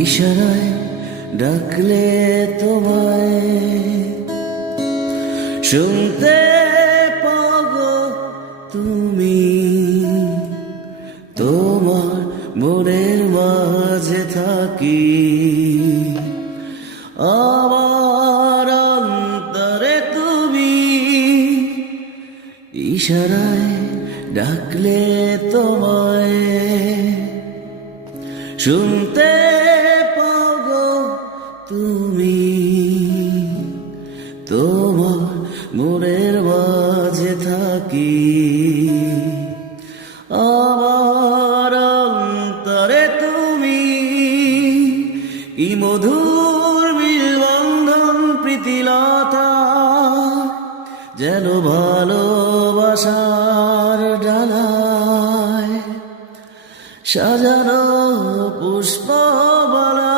ইশারায় ডাকলে তোমায় শুনতে পাগো তুমি, তোমার মনের মাঝে থাকি, আমার অন্তরে তুমি। ইশারায় ডাকলে তোমায় শুনতে পাগো তুমি, তোমার মনের মাঝে থাকি, আমার অন্তরে তুমি। কি মধুর বিলবন্ধন প্রীতিলতা, যেন ভালোবাসার ডালায় সাজানো পুষ্পমালা।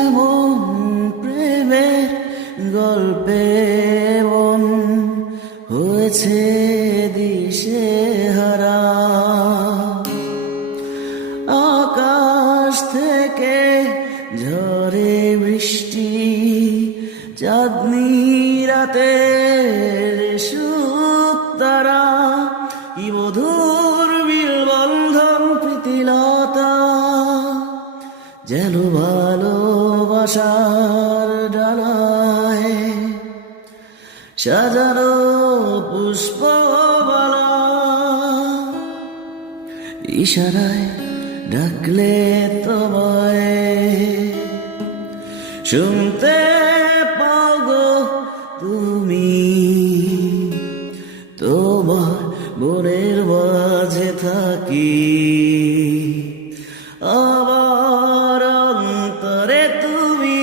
এমন প্রেমের গল্পে মন হয়েছে দিশেহারা, আকাশ থেকে ঝরে বৃষ্টি, চাঁদনি রাতে সুখ তারা। কি মধুর বিলবন্ধন প্রীতিলতা, যেন ভালোবাসার ডালায় সাজানো পুষ্পমালা। ইশারায় ডাকলে তোমায় শুনতে পাগো তুমি, তোমার মনের মাঝে থাকি, আমার অন্তরে তুমি।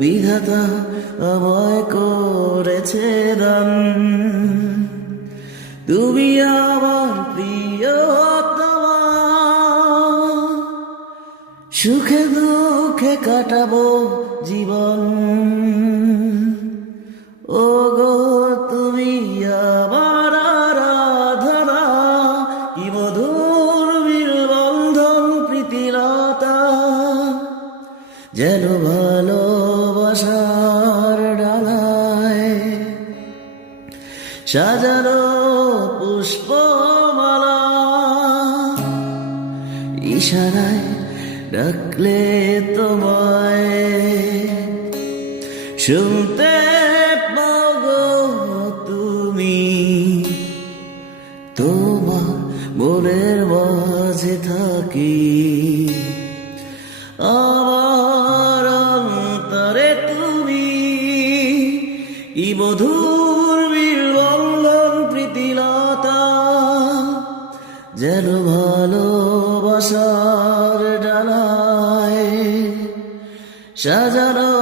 বিধাতা আমায় করেছে দান, তুমি আমার প্রিয়তমা। সুখে দুঃখে কাটাবো জীবন, ও গো তুমি আমার আরাধনা। কি মধুর বিলবন্ধন প্রীতিলতা, যেন ভালোবাসার ডালায় সাজানো পুষ্পমালা। ইশারায় ডাকলে তোমায় শুনতে পাগো তুমি, তোমার মনের মাঝে থাকি, আমার অন্তরে তুমি। কি মধুর বিলবন্ধন প্রীতিলতা, যেন ভালোবাসার ডালায় সাজানো